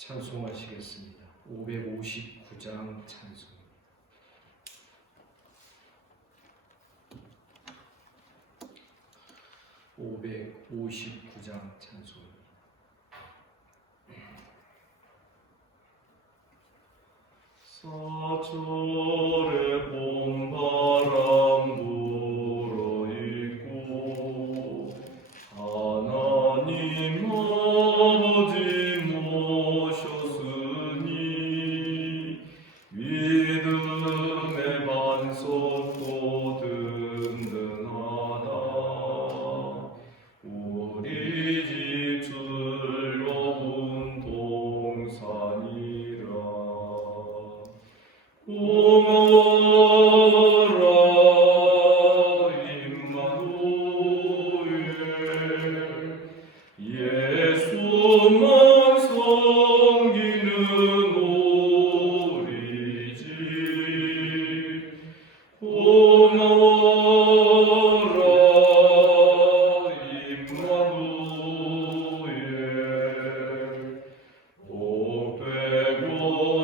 찬송하시겠습니다. 559장 찬송. 찬송. 사철의 봄바람 불어있고 하나님 아버지 모셨으니 믿음의 반석도 든든하다. 우리 집 즐거운 동산이라. 고마워라 임마누엘. 예수만 섬기는 우리 집. 고마워라 임마누엘. 복되고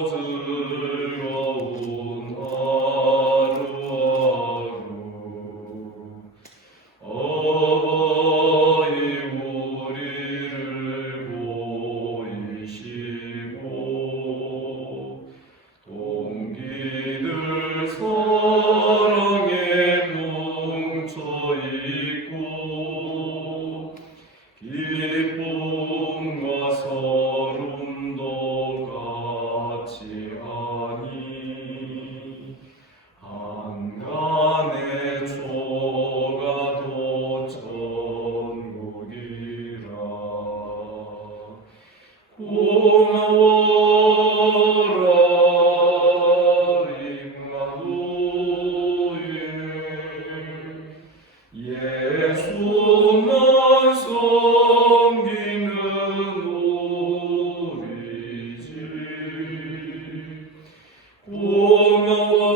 즐거운 하루하루. 어버이 우리를 보이시고 동기들 사랑에 뭉쳐있고 기쁨과 서름도 같이 하니 한간의 초가 도 천국이라. 고마워라 임마누엘. 예수만 섬기는 우리 집. 고마워라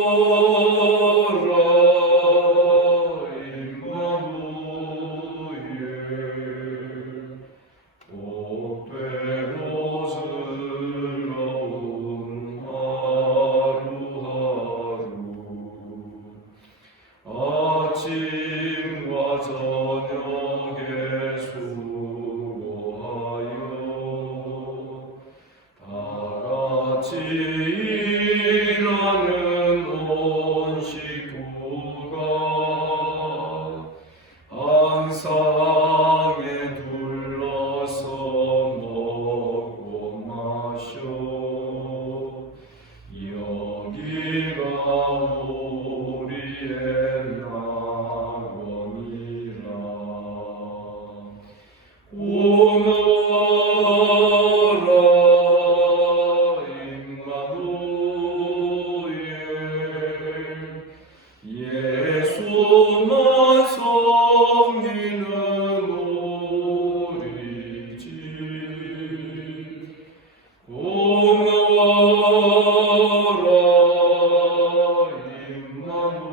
임마누엘. 복되고 즐거운 하루하루. 아침과 저녁에 수고하여 다같이 일하는 온 식구가 안상에 둘러서 먹고 마셔. 여기가 우리의 낙원이라. 고마워라 임마누엘. 예수만 섬기는 우리 집. 고마워라 임마누엘.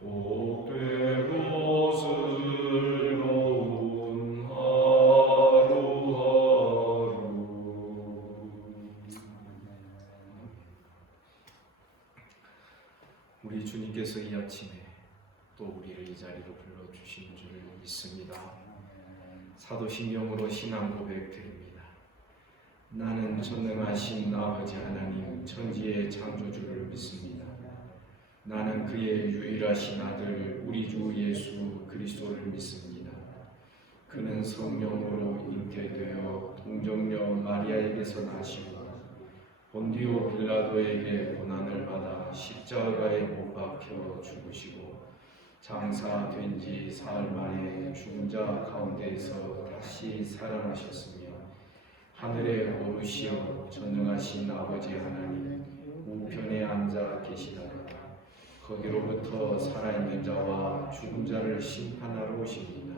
복되고 즐거운 하루하루. 우리 주님께서 이 아침에 또 우리를 이 자리로 불러주신 줄 믿습니다. 사도신경으로 신앙 고백 드립니다. 나는 전능하신 아버지 하나님 천지의 창조주를 믿습니다. 나는 그의 유일하신 아들 우리 주 예수 그리스도를 믿습니다. 그는 성령으로 잉태되어 동정녀 마리아에게서 나시고 본디오 빌라도에게 고난을 받아 십자가에 못 박혀 죽으시고 장사된 지 사흘 만에 죽은 자 가운데에서 다시 살아나셨으며 하늘에 오르시어 전능하신 아버지 하나님 우편에 앉아 계시다가 거기로부터 살아있는 자와 죽은 자를 심판하러 오십니다.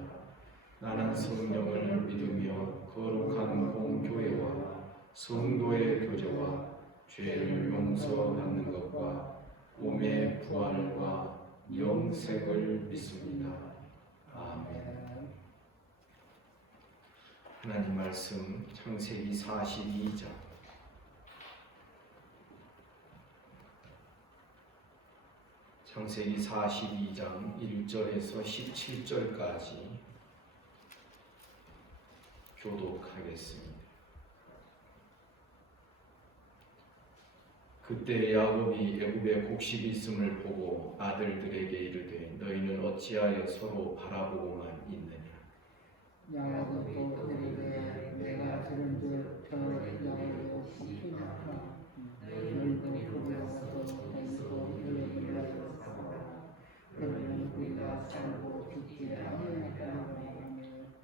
나는 성령을 믿으며 거룩한 공교회와 성도의 교제와 죄를 용서받는 것과 몸의 부활과 영생을 믿습니다. 아멘. 하나님 말씀 창세기 42장 창세기 42장 1절에서 17절까지 교독하겠습니다. 그때 야곱이 애굽에 곡식이 있음을 보고 아들들에게 이르되 너희는 어찌하여 서로 바라보고만 있느냐. 야곱이 또 이르되 내가 들은즉 저 야곱의 곡식이 많아 너희도 그리 와서 너희도 너희를 위하여 그러면 우리가 살고 죽지 아니하리라.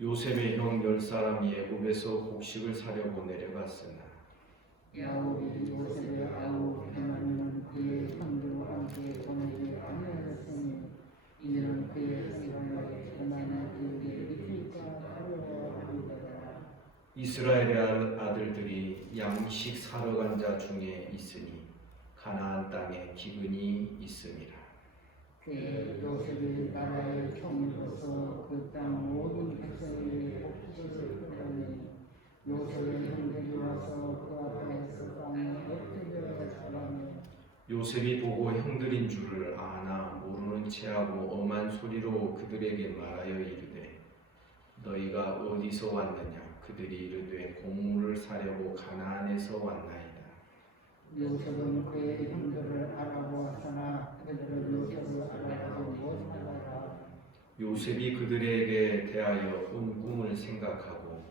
요셉의 형 10사람이 애굽에서 곡식을 사려고 내려갔으나 야곱이 요셉의 아우 베냐민은 그의 형들과 함께 보내지 아니하였으니 이는 그의 형들의 베냐민이 그에게 이끌까 하려함이더라. 이스라엘의 아들들이 양식 사러 간 자 중에 있으니 가나안 땅에 기근이 있음이라. 그 요셉이 나라의 총리로서 그 땅 모든 백성에게 복지를 하니 요셉의 형들이 와서 그 앞에서 땅에 엎드려 살아니 요셉이 보고 형들인 줄을 아나 모르는 체하고 엄한 소리로 그들에게 말하여 이르되 너희가 어디서 왔느냐. 그들이 이르되 곡물을 사려고 가나안에서 왔나이다. 요셉은 그의 형들을 알아보았으나 그들은 요셉을 알아보지 못하더라. 요셉이 그들에게 대하여 온 꿈을 생각하고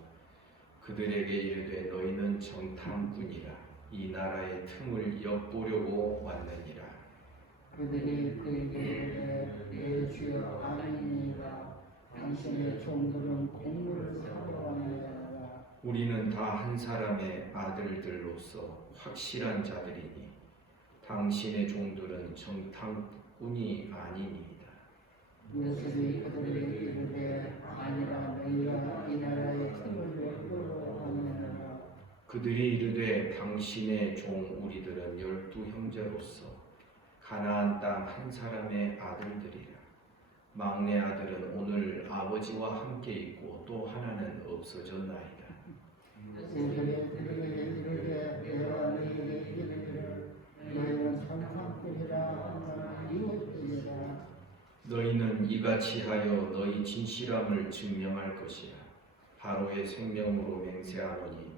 그들에게 이르되 너희는 정탐꾼이라 이 나라의 틈을 엿보려고 왔느니라. 그들이 그에게 이르되 내 주여 아니니라. 당신의 종들은 곡물을 사러 왔느니라. 우리는 다 한 사람의 아들들로서 확실한 자들이니 당신의 종들은 정탐꾼이 아니니이다. 요셉이 그들에게 이르되 아니라 너희가 이 나라의 틈을 엿보러 왔느니라. 그들이 이르되 당신의 종 우리들은 12 형제로서 가나안 땅 한 사람의 아들들이라. 막내 아들은 오늘 아버지와 함께 있고 또 하나는 없어졌나이다. 요셉이 그들에게 이르되 내가 너희에게 이르기를 너희는 정탐꾼이라 하나 이웃들이라. 너희는 이같이 하여 너희 진실함을 증명할 것이라. 바로의 생명으로 맹세하노니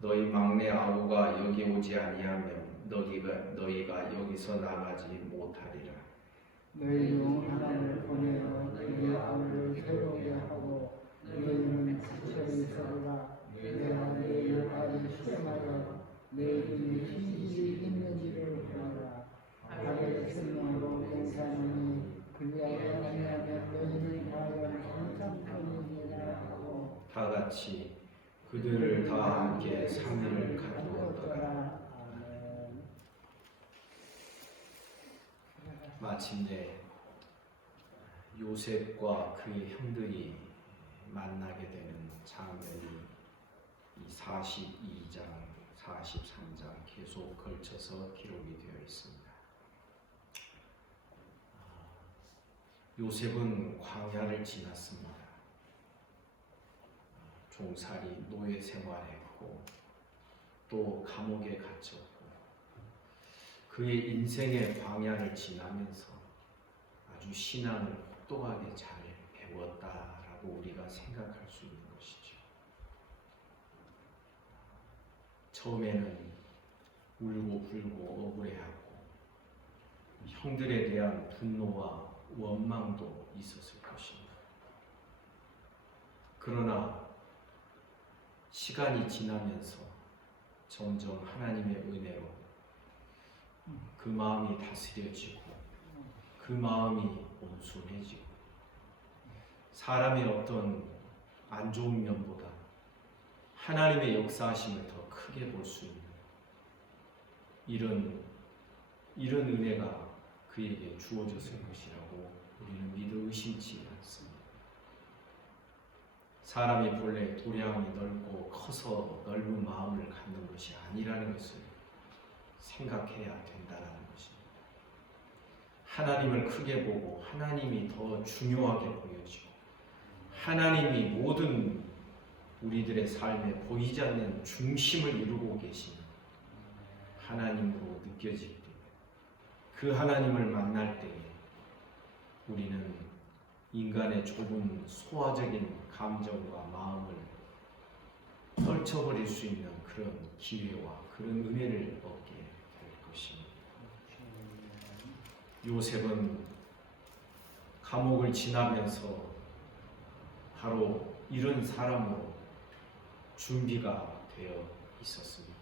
너희 막내 아우가 여기 오지 아니하면 너희가 여기서 나가지 못하리라. 너희 중 하나를 보내어 그의 아우를 새롭게 하고 너희는 지쳐 있으리라. 내가 너희를 아주 시험하여 너희들이 진실이 있는지를 보라. 바로의 생명으로 맹세하노니 그리하여 아니하면 너희는 과연 정탐꾼이니라 하고 다 같이 그들을 다 함께 3일을 가두었더라. 아멘. 마침내 요셉과 그의 형들이 만나게 되는 장면이 이 42장, 43장 계속 걸쳐서 기록이 되어 있습니다. 요셉은 광야를 지났습니다. 종살이 노예 생활했고 또 감옥에 갇혔고 그의 인생의 광야를 지나면서 아주 신앙을 혹독하게 잘 배웠다라고 우리가 생각할 수 있는 것이죠. 처음에는 울고 불고 억울해하고 형들에 대한 분노와 원망도 있었을 것입니다. 그러나 시간이 지나면서 점점 하나님의 은혜로 그 마음이 다스려지고 그 마음이 온순해지고 사람의 어떤 안 좋은 면보다 하나님의 역사하심을 더 크게 볼 수 있는 이런 은혜가 그에게 주어졌을 것이라고 우리는 믿어 의심치 않습니다. 사람이 본래 도량이 넓고 커서 넓은 마음을 갖는 것이 아니라는 것을 생각해야 된다는 것입니다. 하나님을 크게 보고 하나님이 더 중요하게 보여지고 하나님이 모든 우리들의 삶에 보이지 않는 중심을 이루고 계신 하나님으로 느껴질 때, 그 하나님을 만날 때에 우리는 인간의 좁은 소화적인 감정과 마음을 떨쳐버릴 수 있는 그런 기회와 그런 은혜를 얻게 될 것입니다. 요셉은 감옥을 지나면서 바로 이런 사람으로 준비가 되어 있었습니다.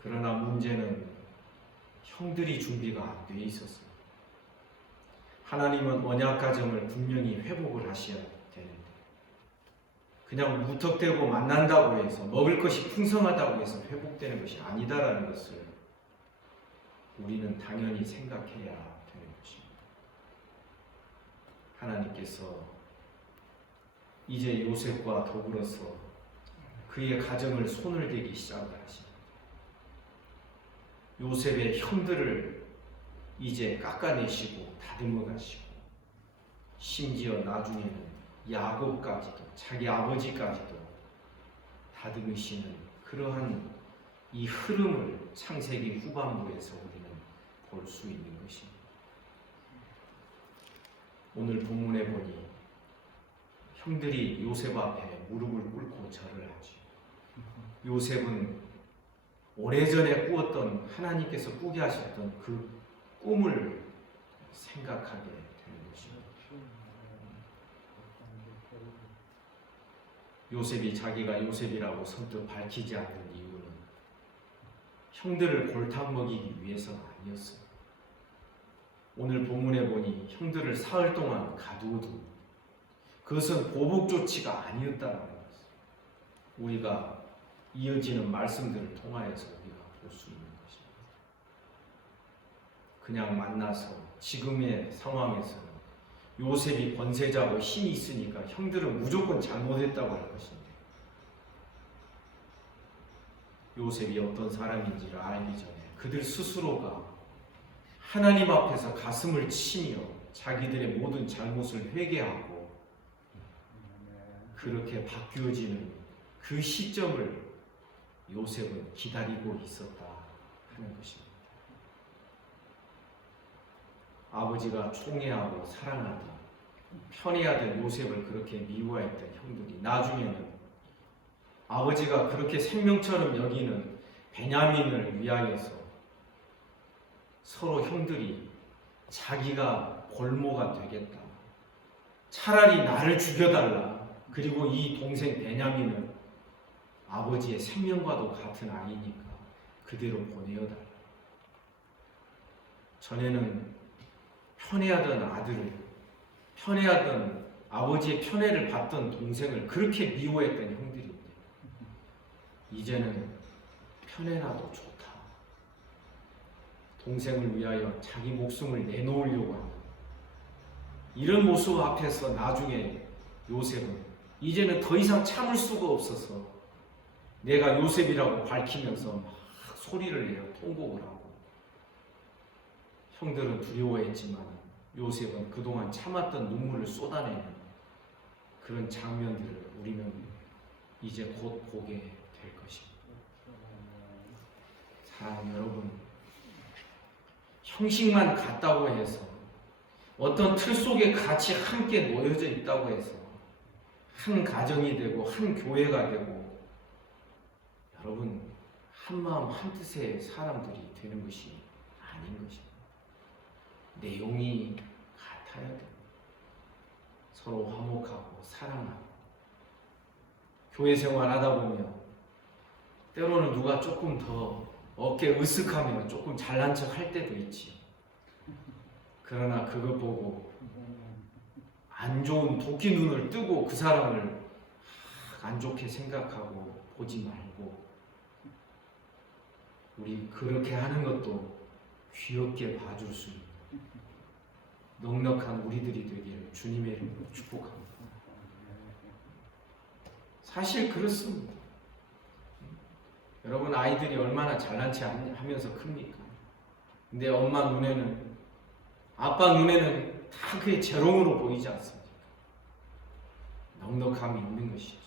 그러나 문제는 형들이 준비가 안 돼 있었습니다. 하나님은 언약 가정을 분명히 회복을 하셔야 되는데 그냥 무턱대고 만난다고 해서 먹을 것이 풍성하다고 해서 회복되는 것이 아니다라는 것을 우리는 당연히 생각해야 되는 것입니다. 하나님께서 이제 요셉과 더불어서 그의 가정을 손을 대기 시작하십니다. 요셉의 형들을 이제 깎아내시고 다듬어 가시고 심지어 나중에는 야곱까지도 자기 아버지까지도 다듬으시는 그러한 이 흐름을 창세기 후반부에서 우리는 볼 수 있는 것입니다. 오늘 본문에 보니 형들이 요셉 앞에 무릎을 꿇고 절을 하죠. 요셉은 오래전에 꾸었던 하나님께서 꾸게 하셨던 그 꿈을 생각하게 되는 것입니다. 요셉이 자기가 요셉이라고 선뜻 밝히지 않는 이유는 형들을 골탕 먹이기 위해서가 아니었습니다. 오늘 본문에 보니 형들을 사흘 동안 가두어둔 그것은 보복 조치가 아니었다는 것입니다. 우리가 이어지는 말씀들을 통하여서 우리가 볼 수 있는 것입니다. 그냥 만나서 지금의 상황에서는 요셉이 권세자고 힘이 있으니까 형들은 무조건 잘못했다고 할 것인데 요셉이 어떤 사람인지를 알기 전에 그들 스스로가 하나님 앞에서 가슴을 치며 자기들의 모든 잘못을 회개하고 그렇게 바뀌어지는 그 시점을 요셉은 기다리고 있었다 하는 것입니다. 아버지가 총애하고 사랑하던 편애하던 요셉을 그렇게 미워했던 형들이 나중에는 아버지가 그렇게 생명처럼 여기는 베냐민을 위하여서 서로 형들이 자기가 볼모가 되겠다. 차라리 나를 죽여달라. 그리고 이 동생 베냐민은 아버지의 생명과도 같은 아이니까 그대로 보내어달라. 전에는 편애하던 아들을, 편애하던 아버지의 편애를 받던 동생을 그렇게 미워했던 형들인데 이제는 편애라도 좋다. 동생을 위하여 자기 목숨을 내놓으려고 하는 이런 모습 앞에서 나중에 요셉은 이제는 더 이상 참을 수가 없어서 내가 요셉이라고 밝히면서 막 소리를 내어 통곡을 하고 형들은 두려워했지만 요셉은 그동안 참았던 눈물을 쏟아내는 그런 장면들을 우리는 이제 곧 보게 될 것입니다. 사랑하는 여러분, 형식만 같다고 해서 어떤 틀 속에 같이 함께 놓여져 있다고 해서 한 가정이 되고 한 교회가 되고 여러분 한마음 한뜻의 사람들이 되는 것이 아닌 것입니다. 내용이 같아야 됩니다. 서로 화목하고 사랑하고 교회 생활하다 보면 때로는 누가 조금 더 어깨 으쓱하면 조금 잘난 척 할 때도 있지. 그러나 그거 보고 안 좋은 도끼 눈을 뜨고 그 사람을 안 좋게 생각하고 보지 말고 우리 그렇게 하는 것도 귀엽게 봐줄 수 있는 넉넉한 우리들이 되기를 주님의 이름으로 축복합니다. 사실 그렇습니다. 여러분 아이들이 얼마나 잘난 체 하면서 큽니까? 근데 엄마 눈에는 아빠 눈에는 다 그게 재롱으로 보이지 않습니까? 넉넉함이 있는 것이죠.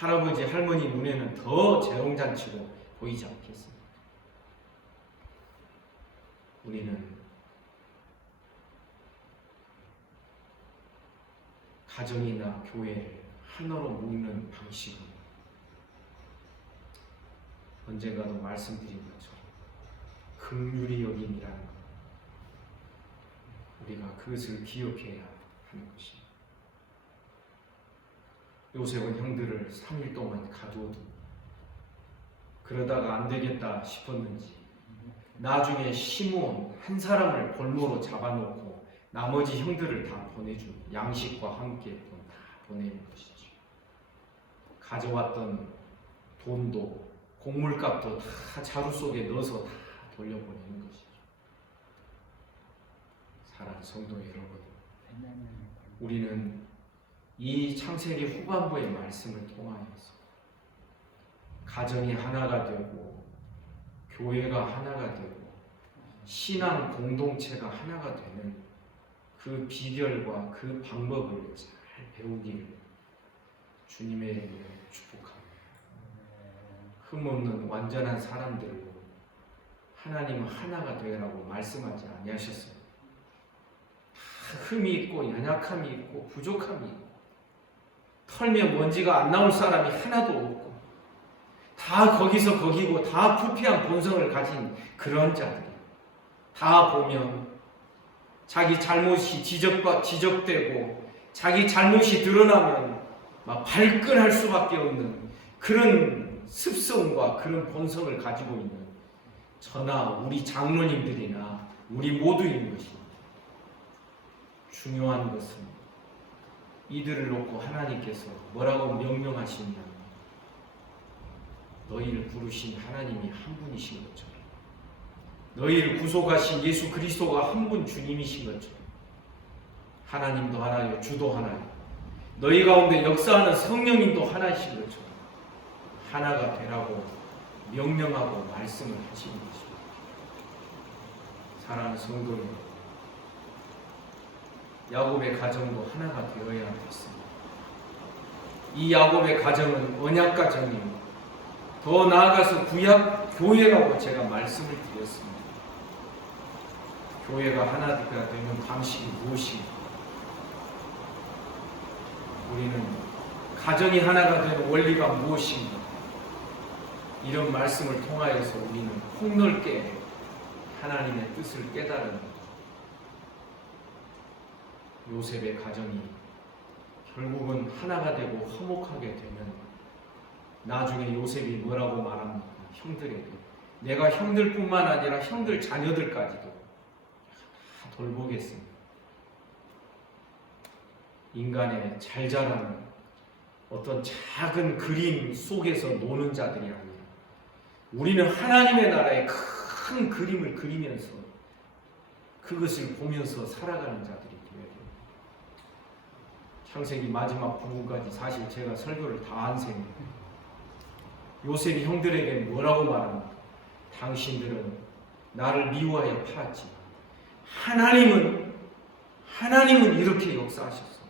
할아버지 할머니 눈에는 더 재롱잔치로 보이지 않겠습니까? 우리는 가정이나 교회를 하나로 모이는 방식은 언젠가도 말씀드린 것처럼 긍휼히 여김이라는 것, 우리가 그것을 기억해야 하는 것입니다. 요셉은 형들을 3일 동안 가두어두고 그러다가 안 되겠다 싶었는지 나중에 시므온 한 사람을 볼모로 잡아놓고 나머지 형들을 다 보내준 양식과 함께 다 보내는 것이죠. 가져왔던 돈도 곡물값도 다 자루 속에 넣어서 다 돌려보내는 것이죠. 사랑하는 성도 여러분, 우리는 이 창세기 후반부의 말씀을 통하여서 가정이 하나가 되고 교회가 하나가 되고 신앙 공동체가 하나가 되는 그 비결과 그 방법을 잘 배우기를 주님의 이름으로 축복합니다. 흠없는 완전한 사람들로 하나님은 하나가 되라고 말씀하지 아니하셨어요. 다 흠이 있고 연약함이 있고 부족함이 있고 털면 먼지가 안 나올 사람이 하나도 없고 다 거기서 거기고 다 부패한 본성을 가진 그런 자들이 다 보면 자기 잘못이 지적되고 자기 잘못이 드러나면 막 발끈할 수밖에 없는 그런 습성과 그런 본성을 가지고 있는 저나 우리 장로님들이나 우리 모두인 것입니다. 중요한 것은 이들을 놓고 하나님께서 뭐라고 명령하시냐면 너희를 부르신 하나님이 한 분이신 것처럼 너희를 구속하신 예수 그리스도가 한 분 주님이신 것처럼 하나님도 하나요 주도 하나요 너희 가운데 역사하는 성령님도 하나이신 것처럼 하나가 되라고 명령하고 말씀을 하시는 것입니다. 사랑하는 성도 여러분, 야곱의 가정도 하나가 되어야 하겠습니다. 이 야곱의 가정은 언약 가정이고 더 나아가서 구약 교회라고 제가 말씀을 드렸습니다. 교회가 하나가 되는 방식이 무엇인가? 우리는 가정이 하나가 되는 원리가 무엇인가? 이런 말씀을 통하여서 우리는 폭넓게 하나님의 뜻을 깨달은 요셉의 가정이 결국은 하나가 되고 화목하게 되면 나중에 요셉이 뭐라고 말합니까? 형들에게 내가 형들뿐만 아니라 형들 자녀들까지도 다 돌보겠습니다. 인간의 잘 자라는 어떤 작은 그림 속에서 노는 자들이 아니라 우리는 하나님의 나라의 큰 그림을 그리면서 그것을 보면서 살아가는 자들이 되어야 됩니다. 창세기 마지막 부분까지 사실 제가 설교를 다 한 셈입니다. 요셉이 형들에게 뭐라고 말합니까? 당신들은 나를 미워하여 팔았지만 하나님은 이렇게 역사하셨어.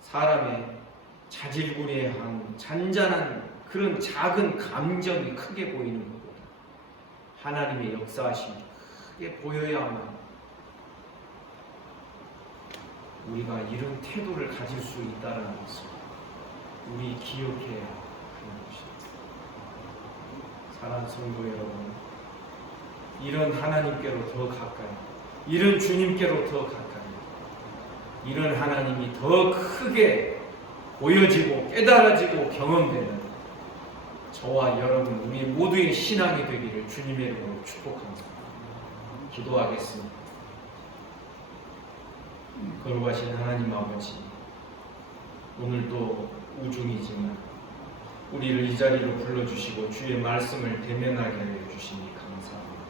사람의 자질구레한 잔잔한 그런 작은 감정이 크게 보이는 것보다 하나님의 역사하심이 크게 보여야만 우리가 이런 태도를 가질 수 있다는 것을 우리 기억해야 하는 것입니다. 사랑하는 성도 여러분, 이런 하나님께로 더 가까이, 이런 주님께로 더 가까이, 이런 하나님이 더 크게 보여지고 깨달아지고 경험되는 저와 여러분 우리 모두의 신앙이 되기를 주님의 이름으로 축복합니다. 기도하겠습니다. 거룩하신 하나님 아버지, 오늘도 우중이지만 우리를 이 자리로 불러주시고 주의 말씀을 대면하게 해주시니 감사합니다.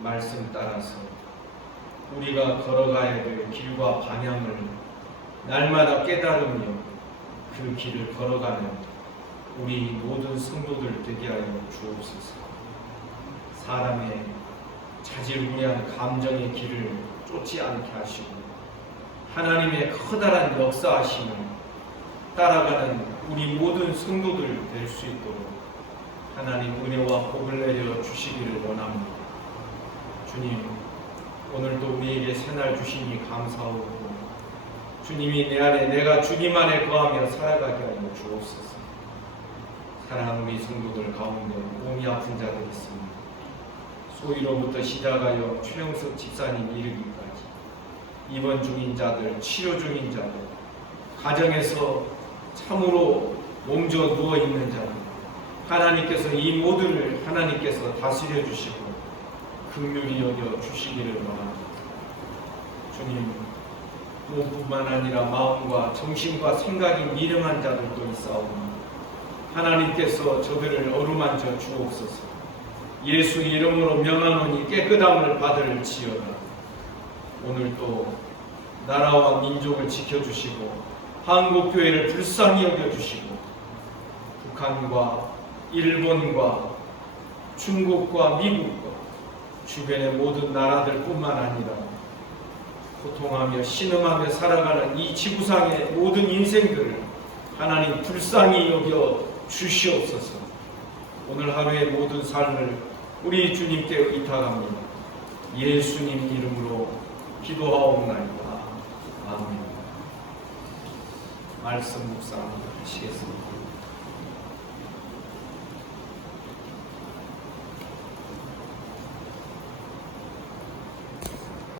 말씀 따라서 우리가 걸어가야 될 길과 방향을 날마다 깨달으며 그 길을 걸어가는 우리 모든 성도들 되게 하여 주옵소서. 사람의 자질구레한 감정의 길을 쫓지 않게 하시고 하나님의 커다란 역사하심을 따라가는 우리 모든 성도들 될 수 있도록 하나님 은혜와 복을 내려 주시기를 원합니다. 주님, 오늘도 우리에게 새날 주시니 감사하고 주님이 내 안에 내가 주님 안에 거하며 살아가게 하여 주옵소서. 사랑하는 우리 성도들 가운데 몸이 아픈 자들이 있습니다. 소위로부터 시작하여 최영석 집사님 이르기까지 입원 중인 자들, 치료 중인 자들, 가정에서 참으로 몸져 누워있는 자들, 하나님께서 이 모두를 하나님께서 다스려 주시고 긍휼히 여겨 주시기를 원합니다. 주님, 몸뿐만 아니라 마음과 정신과 생각이 미령한 자들도 있사오니 하나님께서 저들을 어루만져 주옵소서. 예수 이름으로 명하노니 깨끗함을 받을지어다. 오늘 또 나라와 민족을 지켜주시고 한국교회를 불쌍히 여겨주시고 북한과 일본과 중국과 미국과 주변의 모든 나라들뿐만 아니라 고통하며 신음하며 살아가는 이 지구상의 모든 인생들을 하나님 불쌍히 여겨 주시옵소서. 오늘 하루의 모든 삶을 우리 주님께 의탁합니다. 예수님 이름으로 기도하옵나이다. 아멘. 말씀 묵상하시겠습니다.